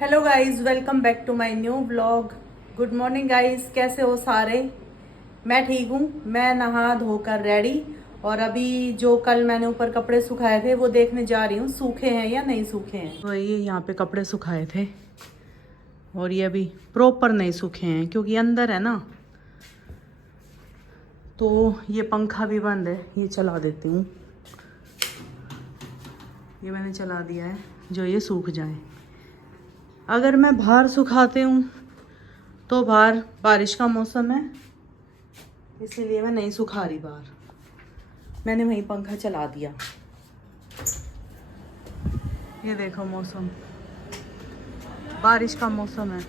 Hello guys, welcome back to my new vlog. Good morning guys, कैसे हो सारे। मैं ठीक हूँ। मैं नहा धोकर रेडी और अभी जो कल मैंने ऊपर कपड़े सुखाए थे वो देखने जा रही हूँ सूखे हैं या नहीं सूखे हैं। तो ये यहाँ पे कपड़े सुखाए थे और ये अभी प्रॉपर नहीं सूखे हैं क्योंकि अंदर है ना, तो ये पंखा भी बंद है। ये चला देती हूँ, ये मैंने चला दिया है जो ये सूख जाए। अगर मैं बाहर सुखाती हूँ तो बाहर बारिश का मौसम है, इसीलिए मैं नहीं सुखा रही बाहर। मैंने वहीं पंखा चला दिया। ये देखो मौसम, बारिश का मौसम है।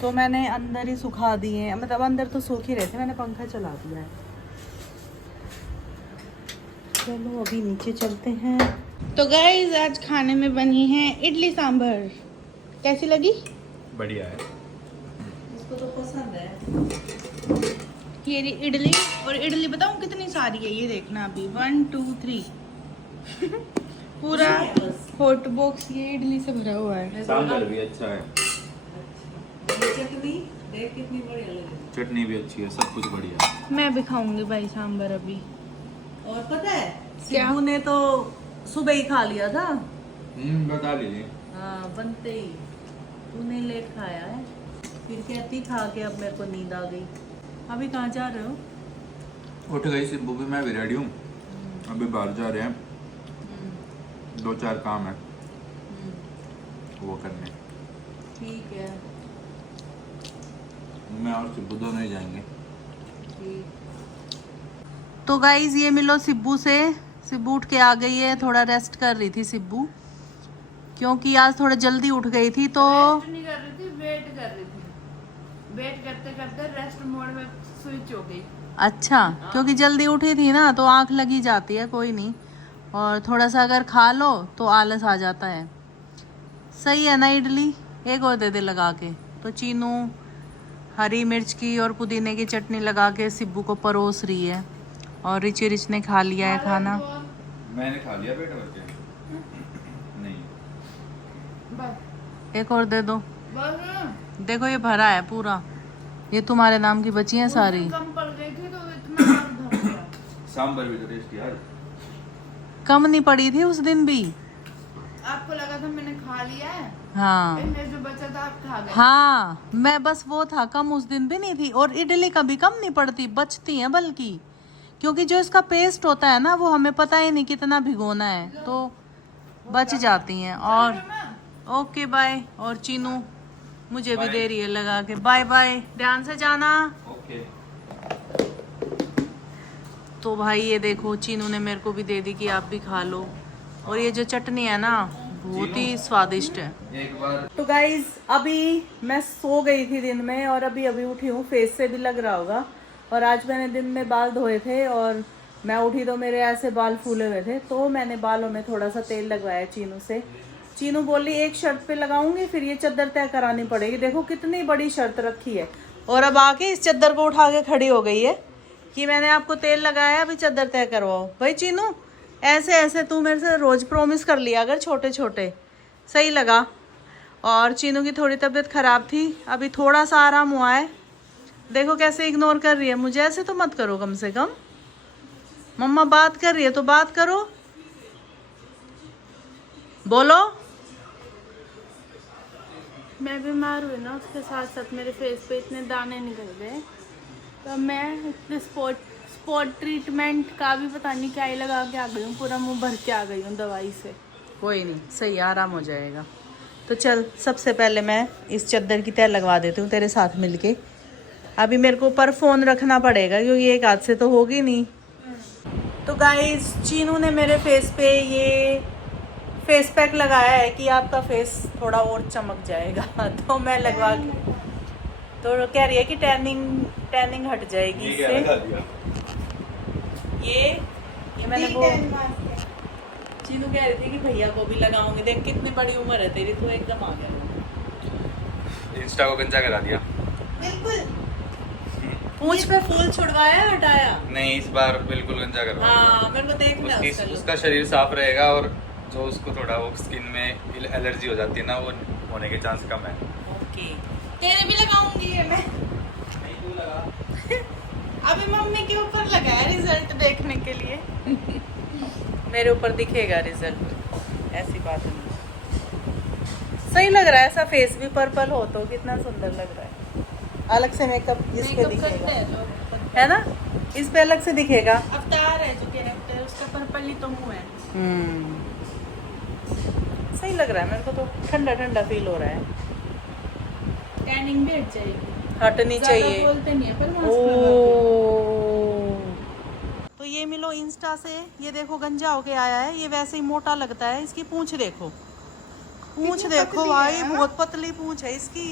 तो मैंने अंदर ही सुखा दिए हैं, मतलब अंदर तो सूख ही रहे थे, मैंने पंखा चला दिया है। चलो अभी नीचे चलते हैं। तो गाइस, आज खाने में बनी है इडली सांभर। कैसी लगी? बढ़िया है। इसको तो पसंद है। ये रही इडली, और इडली बताऊं कितनी सारी है, ये देखना अभी 1 2 3 पूरा हॉट बॉक्स ये इडली से भरा हुआ है। सांभर भी अच्छा है, चटनी देख कितनी बढ़िया लगी। चटनी भी अच्छी है, सब कुछ बढ़िया है। मैं भी खाऊंगी भाई सांभर अभी। और पता है, क्या? सिद्धू ने तो सुबह ही खा लिया था। बता लीजिए। हाँ, बनते ही। तूने लेट खाया है, फिर कहती खा के अब मेरे को नींद आ गई। अभी कहाँ जा रहे हो? उठ गई सिब्बू भी, मैं भी रेडी हूँ। अभी बाहर जा रहे हैं, 2-4 काम है वो करने। ठीक है। मैं और सिब्बू दोनों ही जाएंगे। तो गाइज ये मिलो सिब्बू से। सिब्बू उठ के आ गई है, थोड़ा रेस्ट कर रही थी सिब्बू, क्योंकि आज थोड़ा जल्दी उठ गई थी। तो रेस्ट नहीं कर रही थी, वेट कर रही थी। वेट करते करते रेस्ट मोड में स्विच हो गई। अच्छा, क्योंकि जल्दी उठी थी ना तो आंख लगी जाती है। कोई नहीं, और थोड़ा सा अगर खा लो तो आलस आ जाता है। सही है ना इडली? एक और दे दे लगा के। तो चीनू हरी मिर्च की और पुदीने की चटनी लगा के सिब्बू को परोस रही है, और रिच रिच ने खा लिया है खाना। मैंने खा लिया पेट भर के। नहीं, बस एक और दे दो। बस देखो ये भरा है पूरा, ये तुम्हारे नाम की बची है सारी। कम पड़ गई थी तो इतना भर गया। सांभर भी तो टेस्टी है। कम नहीं पड़ी थी उस दिन भी। आपको लगा था मैंने खा लिया है, हाँ इसलिए जो बचा था आप खा गए। हाँ, मैं बस वो था, कम उस दिन भी नहीं थी। और इडली कभी कम नहीं पड़ती, बचती है बल्कि, क्योंकि जो इसका पेस्ट होता है ना वो हमें पता ही नहीं कितना भिगोना है, तो बच जाती हैं। और ओके बाय। और चीनू मुझे भी दे रही है लगा के। बाय बाय, ध्यान से जाना। ओके। तो भाई ये देखो, चीनू ने मेरे को भी दे दी कि आप भी खा लो। और ये जो चटनी है ना बहुत ही स्वादिष्ट है। एक बार तो गाइज अभी मैं सो गई थी दिन में और अभी अभी उठी हूँ। फेस से भी लग रहा होगा। और आज मैंने दिन में बाल धोए थे और मैं उठी तो मेरे ऐसे बाल फूले हुए थे, तो मैंने बालों में थोड़ा सा तेल लगवाया चीनू से। चीनू बोली एक शर्त पे लगाऊंगी, फिर ये चादर तय करानी पड़ेगी। देखो कितनी बड़ी शर्त रखी है। और अब आके इस चादर को उठा के खड़ी हो गई है कि मैंने आपको तेल लगाया, अभी चादर तय करवाओ। भाई चीनू, ऐसे ऐसे तू मेरे से रोज प्रॉमिस कर लिया अगर छोटे छोटे। सही लगा। और चीनू की थोड़ी तबीयत खराब थी, अभी थोड़ा सा आराम हुआ है। देखो कैसे इग्नोर कर रही है मुझे। ऐसे तो मत करो, कम से कम मम्मा बात कर रही है तो बात करो, बोलो। मैं बीमार हुई ना, उसके साथ साथ मेरे फेस पे इतने दाने निकल गए, तो मैं स्पॉट ट्रीटमेंट का भी पता नहीं क्या ही लगा के आ गई हूँ। पूरा मुंह भर के आ गई हूँ दवाई से। कोई नहीं, सही आराम हो जाएगा। तो चल, सबसे पहले मैं इस चादर की तह लगवा देती हूँ तेरे साथ मिलके। अभी मेरे को ऊपर फ़ोन रखना पड़ेगा क्योंकि एक हाथ से तो होगी नहीं। तो गाइस, चीनू ने मेरे फेस पे ये फेस पैक लगाया है कि आपका फेस थोड़ा और चमक जाएगा। तो मैं लगवा के, तो कह रही है कि टैनिंग हट जाएगी ये क्या इससे। लगा दिया? ये मैंने वो चीनू कह रही थी कि भैया को भी लगाऊंगी। देख कितनी बड़ी उम्र है तेरी, तो एकदम आ गया। इंस्टा को गंजा करा दिया। बिल्कुल। पूंछ पे फूल छुड़वाया या हटाया? नहीं, इस बार बिल्कुल गंजा करवा हाँ मेरे को देखना है उसका look। उसका शरीर साफ रहेगा और जो उसको थोड़ा वो स्किन में एलर्जी हो जाती है ना, वो होने के चांस कम है। ओके। तेरे भी लगाऊंगी ये मैं। अभी मम्मी के ऊपर लगाया रिजल्ट देखने के लिए। मेरे ऊपर दिखेगा रिजल्ट, ऐसी बात नहीं। सही लग रहा है, ऐसा फेस भी पर्पल हो तो कितना सुंदर लग रहा है। अलग से मेकअप इस पे मेकअप करते दिखेगा, हैं जो है ना? इस पे अलग से दिखेगा। अवतार है जो कैरेक्टर, उसका पर्पल ही तो मुंह है। सही लग रहा है मेरे को तो, ठंडा ठंडा फील हो रहा है। टैनिंग भी हट जाएगी, हटनी ज़्यादा चाहिए। बोलते नहीं है पर मास्क लगाते ओ, तो ये मिलो इंस्टा से, ये देखो गंजा होके आया है, ये वैसे ही मोटा लगता है। इसकी पूंछ देखो, पूंछ कितनी देखो पतली भाई, है, हाँ? बहुत पतली पूंछ है इसकी।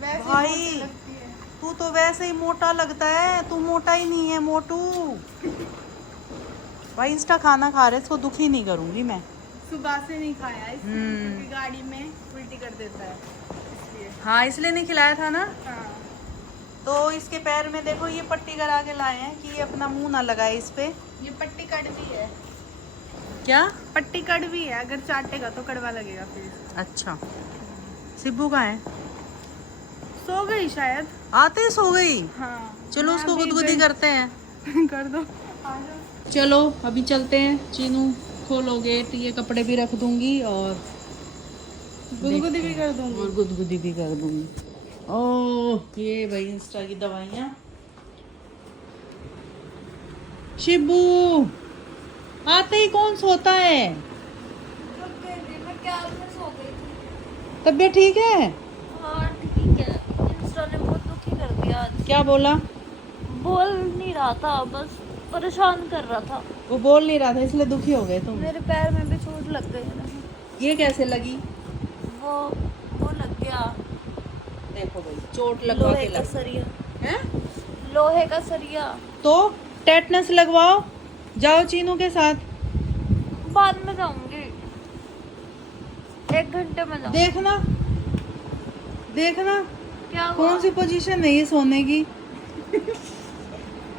वैसे ही भाई मोटी लगती है। तू तो वैसे ही मोटा लगता है, तू मोटा ही नहीं है, मोटू। भाई इंस्टा खाना खा रहे, इसको दुखी नहीं करूंगी मैं। सुबह से नहीं खाया इसलिए, क्योंकि गाड़ी में उल्टी कर देता है इसलिए। हाँ इसलिए नहीं खिलाया था ना। हाँ तो इसके पैर में देखो ये पट्टी करा के लाए हैं कि ये अपना मुंह ना लगाए इस पे। ये पट्टी कड़वी है, क्या? पट्टी कड़वी है, अगर चाटेगा तो कड़वा लगेगा फिर। अच्छा, सिब्बू कहाँ है? सो गई शायद। आते ही सो गई। हाँ चलो उसको मैं भी गुदगुदी गई। करते हैं। कर दो। आ जाओ। चलो अभी चलते हैं। चीनू खोलो गेट, ये कपड़े भी रख दूंगी और गुदगुदी भी कर दूंगी। और गुदगुदी भी कर दूंगी। ओह ये भाई इंस्टा की दवाइयाँ। शिबू आते ही कौन सोता है? तबीयत ठीक है? हाँ ठीक है। इंस्टा ने बहुत दुखी कर दिया आज। क्या बोला? बोल नहीं रहा था, बस परेशान कर रहा था। वो बोल नहीं रहा था इसलिए दुखी हो गए तुम? मेरे पैर में भी चोट लग गई है। ये कैसे लगी? वो लग गया। देखो भाई चोट लगवा लोहे के का लग सरिया, हैं? लोहे का सरिया। तो टेटनस लगवाओ, जाओ चीनू के साथ। बाद में जाऊंगी, 1 घंटे में जाऊंगी। देखना देखना क्या हुआ? कौन सी पोजीशन है ये सोने की।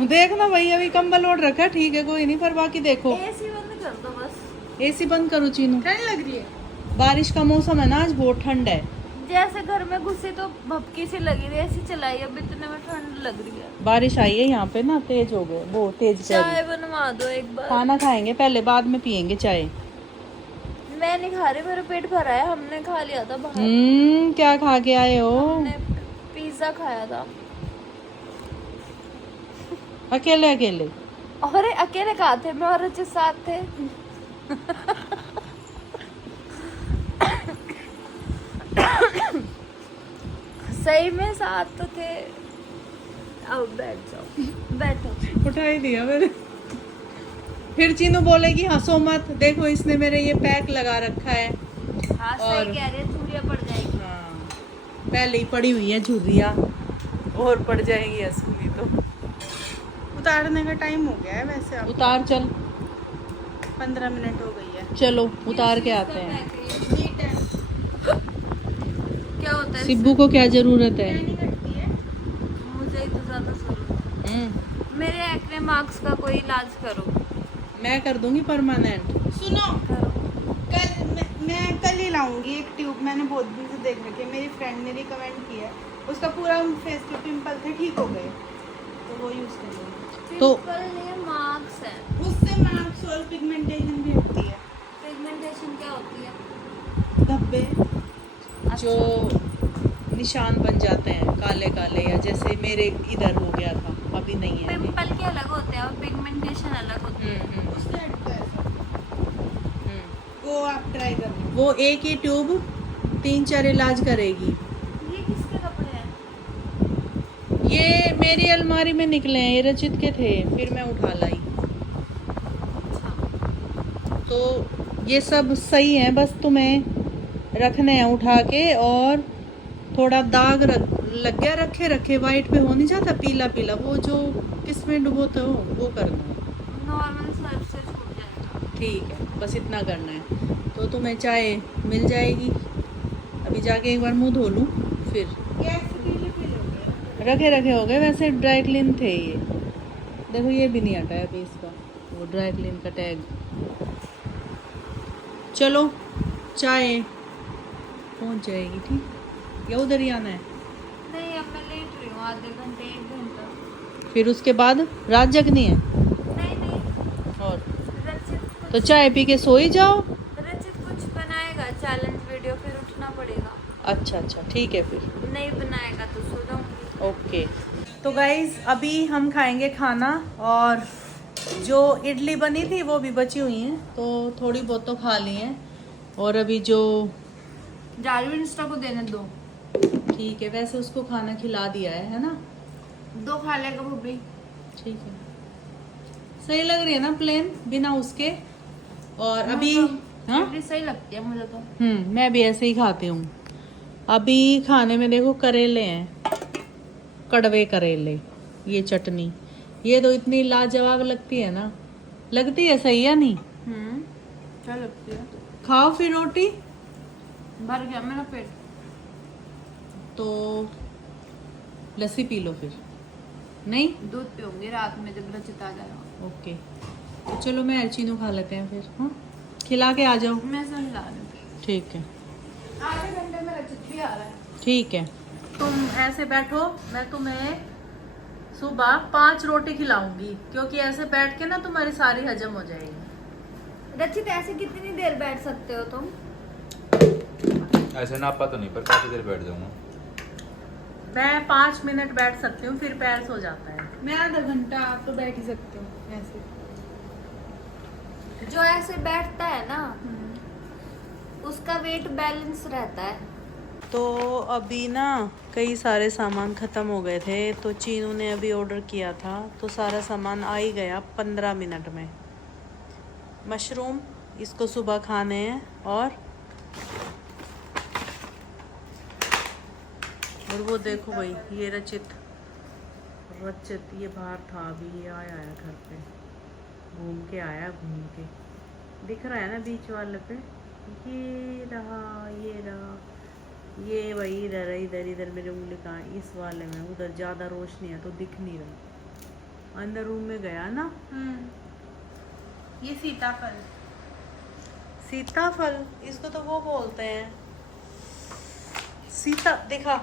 देखना भाई, अभी कंबल ओढ़ रखा है, ठीक है कोई नहीं, पर बाकी देखो। एसी बंद कर दो बस। एसी बंद करो चीनू, ठंड लग रही है। बारिश का मौसम है ना, आज बहुत ठंड है। जैसे घर में घुसे तो भपकी सी लगी रही, ऐसी चलाई, अब इतने में ठंड लग रही है। बारिश आई है यहाँ पे ना, तेज हो गए, बहुत तेज चाय बनवा दो एक बार। खाना खाएंगे पहले, बाद में पियेंगे चाय। मैं नहीं खा रही, मेरा पेट भरा है, हमने खा लिया था बाहर। क्या खा के आए हो? हमने पिज्जा खाया था। अकेले अकेले? अरे अकेले कहा थे, मैं और रचित साथ थे। सही में साथ तो थे। अब बैठ जाओ, बैठो। उठा ही दिया मैंने। फिर चीनू बोलेगी हंसो मत, देखो इसने मेरे ये पैक लगा रखा है। हाँ और- सही कह रहे हैं, चूड़ियाँ पड़ जाएगी। पहले ही पड़ी हुई है झुर्रियाँ, और पड़ जाएगी असली तो। उतारने का टाइम हो गया है वैसे, अब उतार चल, 15 मिनट हो गई है। चलो उतार के आते हैं। नीट है। क्या होता है? सिब्बू को क्या जरूरत है? नहीं करती है। मुझे ही तो ज्यादा जरूरत। मेरे एक्ने मार्क्स का कोई इलाज करो। मैं कर दूंगी परमानेंट। सुनो, करो। मैं कल ही लाऊंगी एक ट्यूब, मैंने बहुत दिन से देख रखी है, मेरी फ्रेंड ने रिकमेंड किया है, उसका पूरा फेस पे पिंपल थे, ठीक हो गए, तो वो यूज कर लूँगी। तो- पिंपल नहीं, मार्क्स है। उससे मार्क्स और पिगमेंटेशन भी हटती है। पिगमेंटेशन क्या होती है? धब्बे, जो निशान बन जाते हैं काले काले, या जैसे मेरे इधर हो गया था, अभी नहीं है अभी। पिंपल के अलग होते हैं और पिगमेंटेशन अलग होती है। उससे हटता है सब। वो आप ट्राई करना। वो एक ही ट्यूब 3-4 इलाज करेगी। ये किसके कपड़े हैं? ये मेरी अलमारी में निकले हैं, ये रचित के थे, फिर मैं उठा लाई। तो ये सब सही है, बस तुम्हें रखने हैं उठा के। और थोड़ा दाग लग गया रखे रखे, वाइट पे हो नहीं जाता पीला पीला, वो जो किसमें डुबोते हो वो करना है। नॉर्मल सर्फ से छूट जाएगा। ठीक है, बस इतना करना है। तो तुम्हें चाय मिल जाएगी। अभी जाके एक बार मुंह धो लूँ फिर। गैस पीले पीले हो गए। रखे रखे हो गए, वैसे ड्राई क्लीन थे ये। देखो ये भी नहीं हटा है अभी इसका, वो ड्राई क्लीन का टैग। चलो चाय पहुंच जाएगी, ठीक, या उधर ही आना है? नहीं, अब मैं लेट रही हूँ आधे घंटे 1 घंटा। फिर उसके बाद रात जगनी है? नहीं नहीं, और रचित तो चाय पी के सो ही जाओ। रचित कुछ बनाएगा चैलेंज वीडियो, फिर उठना पड़ेगा। अच्छा अच्छा ठीक है फिर। नहीं बनाएगा तो सो जाऊंगी। ओके। तो गाइज अभी हम खाएंगे खाना, और जो इडली बनी थी वो भी बची हुई है, तो थोड़ी बहुत तो खा ली है। और अभी जो जालू इंस्टा को देने दो। ठीक है, वैसे उसको खाना खिला दिया है ना? 2 खा लेगा वो भी। ठीक है, सही लग रही है ना प्लेन बिना उसके। और अभी हाँ इडली सही लगती है मुझे तो। मैं भी ऐसे ही खाती हूँ। अभी खाने में देखो करेले हैं, कड़वे करेले, ये चटनी, ये तो इतनी लाजवाब लगती है ना। लगती है सही या नहीं? क्या लगती है? खाओ फिर रोटी। भर गया मेरा पेट। तो लस्सी पी लो फिर। नहीं? दूध पीऊंगी रात में जब रचित आ जाएगा। ओके, तो चलो मैं अर्चीनू खा लेते हैं फिर। हाँ, खिला के आ जाओ। मैं समझ ला रही हूँ। ठीक है, आधे घंटे में रचित भी आ रहा है। ठीक है। तुम ऐसे बैठो, मैं तुम्हें सुबह 5 रोटी खिलाऊंगी, क्योंकि ऐसे बैठ के ना तुम्हारी सारी हजम हो जाएगी। रचित ऐसे कितनी देर बैठ सकते हो तुम? ऐसे नापा तो नहीं, पर काफी देर बैठ जाऊंगा। मैं 5 मिनट बैठ सकती हूँ, फिर पैर सो जाता है। मैं आधा घंटा, आप तो बैठ ही सकते हो ऐसे। जो ऐसे बैठता है ना उसका वेट बैलेंस रहता है। तो अभी ना कई सारे सामान ख़त्म हो गए थे, तो चीनू ने अभी ऑर्डर किया था, तो सारा सामान आ ही गया 15 मिनट में। मशरूम इसको सुबह खाने हैं, और वो देखो भाई, ये रचित ये बाहर था, अभी ये आया है घर पे, घूम के आया, घूम के दिख रहा है ना बीच वाले पे, ये रहा, ये वही इधर है, इधर मेरी उंगली कहाँ, इस वाले में, उधर ज़्यादा रोशनी है तो दिख नहीं रहा। अंदर रूम में गया ना। ये सीताफल। सीताफल, इसको तो वो बोलते हैं देखा,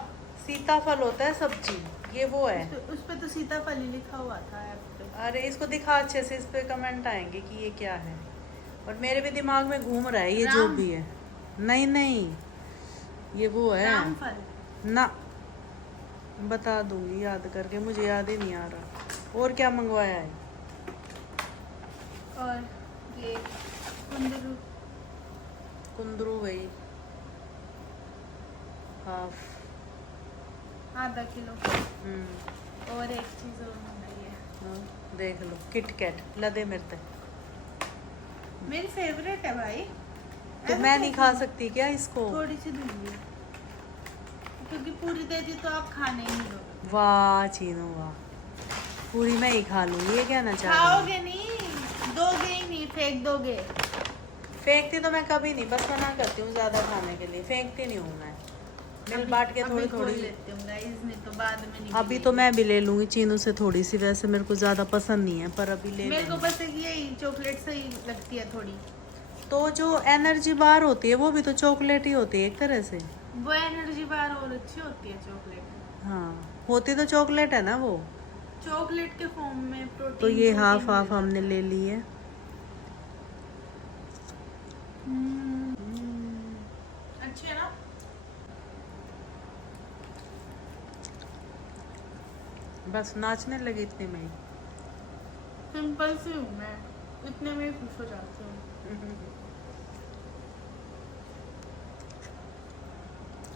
सीताफल होता है सब्जी, ये वो है। उस पे तो सीताफल ही लिखा हुआ था ऐप पे। अरे इसको दिखा अच्छे से, इस पे कमेंट आएंगे कि ये क्या है। और मेरे भी दिमाग में घूम रहा है ये जो भी है। नहीं, ये वो है रामफल ना, बता दूंगी याद करके, मुझे याद ही नहीं आ रहा। और क्या मंगवाया है? और ये कुंदरू वही हाफ, आधा किलो। और एक चीज और मंगाई है। हाँ, देख लो, किटकैट लदे मिर्ते, मेरी फेवरेट है भाई। तो मैं नहीं खा सकती क्या इसको? थोड़ी सी दूंगी, क्योंकि पूरी दे दी तो आप खाने ही नहीं दोगे। वाह चीनू वाह, पूरी मैं ही खा लूंगी, ये कहना चाह रही हूँ। खाओगे नहीं, दोगे ही नहीं, फेंक दोगे। फेंकती तो मैं कभी नहीं, बस मना करती हूँ ज्यादा खाने के लिए, फेंकती नहीं हूँ मैं, मिल बांट के थोड़ी थोड़ी लेती हूँ गाइस, नहीं तो बाद में नहीं। अभी तो मैं भी ले लूंगी चीनू से थोड़ी सी, वैसे मेरे को ज्यादा पसंद नहीं है, पर अभी ले मेरे को लूंगी। बस यही चॉकलेट सही लगती है थोड़ी। तो जो एनर्जी बार होती है वो भी तो चॉकलेट ही होती है एक तरह से। वो एनर्जी बार और अच्छी होती है चॉकलेट। हाँ, होती तो चॉकलेट है ना वो। चॉकलेट के फॉर्म में प्रोटीन। तो ये हाफ हमने ले ली है। अच्छी है ना? बस नाचने लगी इतने में ही। सिंपल सी हूँ मैं, इतने में ही खुश हो जाती हूँ।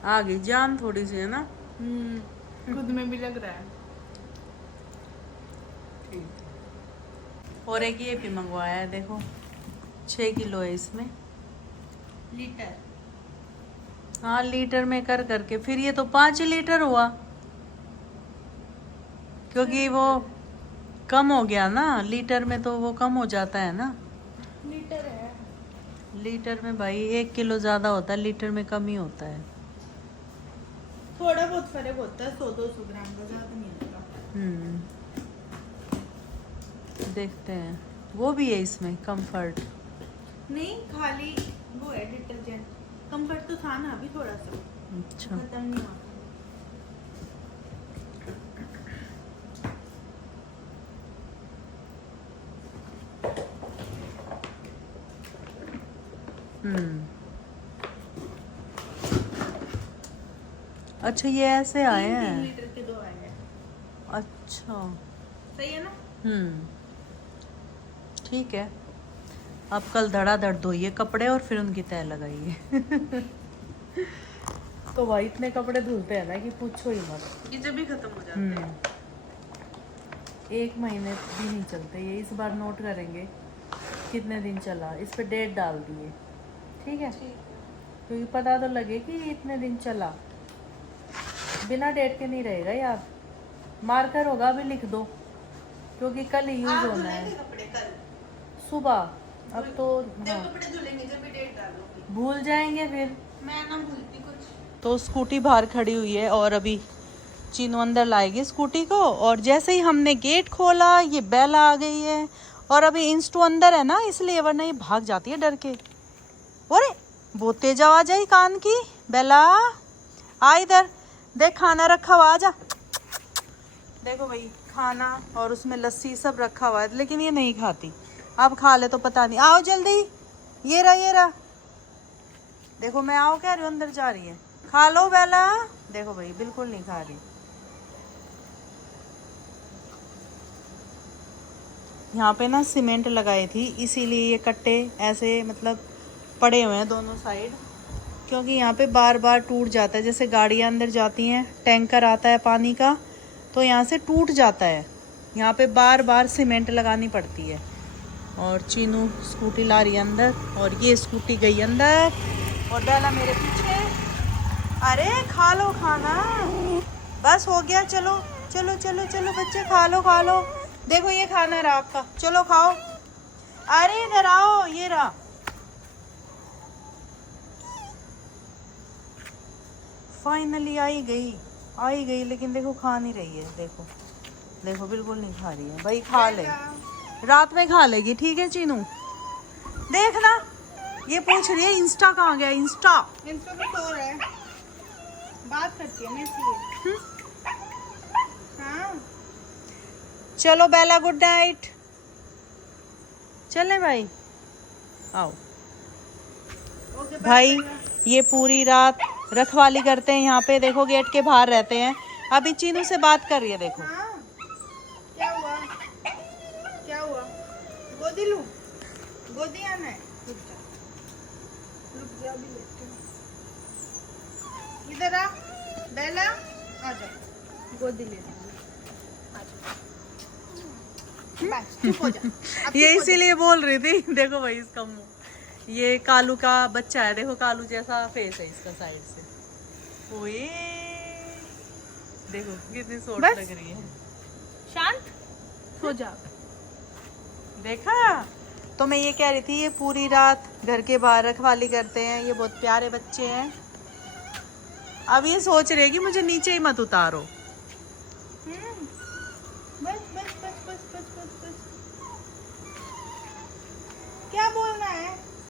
आ गई जान थोड़ी सी, है ना? खुद में भी लग रहा है। और एक ये भी मंगवाया है, देखो 6 किलो है इसमें। लीटर। हाँ, लीटर में कर करके फिर ये तो 5 लीटर हुआ, क्योंकि वो कम हो गया ना, लीटर में तो वो कम हो जाता है ना। लीटर है। लीटर में भाई 1 किलो ज्यादा होता है, लीटर में कम ही होता है। थोड़ा बहुत फर्क होता है, 100-200 ग्राम का, ज्यादा नहीं होता। देखते हैं। वो भी है इसमें कंफर्ट। नहीं, खाली वो है डिटर्जेंट। कंफर्ट तो था ना अभी थोड़ा सा, अच्छा। खत्म नहीं हुआ। अच्छा, ये ऐसे आए 3 हैं। लीटर के 2 आए हैं। अच्छा। सही है ना? ठीक है। अब कल धड़ाधड़ धोइए कपड़े और फिर उनकी तह लगाइए। तो भाई इतने कपड़े धुलते हैं ना कि पूछो ही मत। ये जब भी खत्म हो जाते हैं। 1 महीने भी नहीं चलते ये। इस बार नोट करेंगे कितने दिन चला, इस पे डेट डाल दिए। ठीक है, क्योंकि पता तो लगे कि इतने दिन चला। बिना डेट के नहीं रहेगा यार। मार्कर होगा अभी लिख दो, क्योंकि कल ही यूज होना है। कपड़े कल सुबह। अब तो जब हाँ, कपड़े धुलेंगे, जब भी डेट डालोगी। भूल जाएंगे फिर। मैं ना भूलती कुछ। तो स्कूटी बाहर खड़ी हुई है और अभी चीनू अंदर लाएगी स्कूटी को। और जैसे ही हमने गेट खोला ये बेला आ गई है। और अभी इंस्टू अंदर है ना, इसलिए, वरना ये भाग जाती है डर के। अरे बहुत तेज आवाज आई कान की। बेला आ इधर देख, खाना रखा हुआ, आजा। देखो भाई, खाना और उसमें लस्सी सब रखा हुआ है, लेकिन ये नहीं खाती। अब खा ले तो पता नहीं। आओ जल्दी, ये रहा ये रहा। देखो मैं आओ कह रही हूँ, अंदर जा रही है। खा लो बेला। देखो भाई बिल्कुल नहीं खा रही। यहाँ पे ना सीमेंट लगाई थी, इसीलिए ये कट्टे ऐसे मतलब पड़े हुए हैं दोनों साइड, क्योंकि यहाँ पे बार बार टूट जाता है। जैसे गाड़ियाँ अंदर जाती हैं, टैंकर आता है पानी का, तो यहाँ से टूट जाता है। यहाँ पे बार बार सीमेंट लगानी पड़ती है। और चीनू स्कूटी ला रही है अंदर, और ये स्कूटी गई अंदर, और बेला मेरे पीछे। अरे खा लो खाना, बस हो गया। चलो चलो चलो चलो बच्चे, खा लो खा लो। देखो ये खाना रहा आपका, चलो खाओ। अरे इधर आओ, ये रहा। फाइनली आई गई, लेकिन देखो खा नहीं रही है। देखो देखो बिल्कुल नहीं खा रही है। भाई खा ले, रात में खा लेगी। ठीक है चीनू, देखना ये पूछ रही है इंस्टा कहाँ गया। इंस्टा इंस्टा पे सो रहा है, बात करती है मैं इसलिए। हाँ चलो बेला, गुड नाइट। चले भाई, आओ भाई। ये पूरी रात रखवाली करते हैं यहाँ पे। देखो गेट के बाहर रहते हैं। अभी चीनू से बात कर रही है। देखो हाँ, क्या हुआ क्या हुआ? गोदी लूं? गोदी आना है? रुक जा अभी लेते हैं। इधर आ बेला, आ जा, गोदी ले लेंगे। बस चुप हो जा। अब ये चुप हो जा। इसीलिए बोल रही थी। देखो भाई इसका मुंह, ये कालू का बच्चा है। देखो कालू जैसा फेस है इसका साइड से। ओए देखो कितनी सोट बस। लग रही है। शांत हो जा। देखा, तो मैं ये कह रही थी, ये पूरी रात घर के बाहर रखवाली करते हैं। ये बहुत प्यारे बच्चे हैं। अब ये सोच रहे कि मुझे नीचे ही मत उतारो। बस बस बस बस बस बस बस। क्या बोलना है?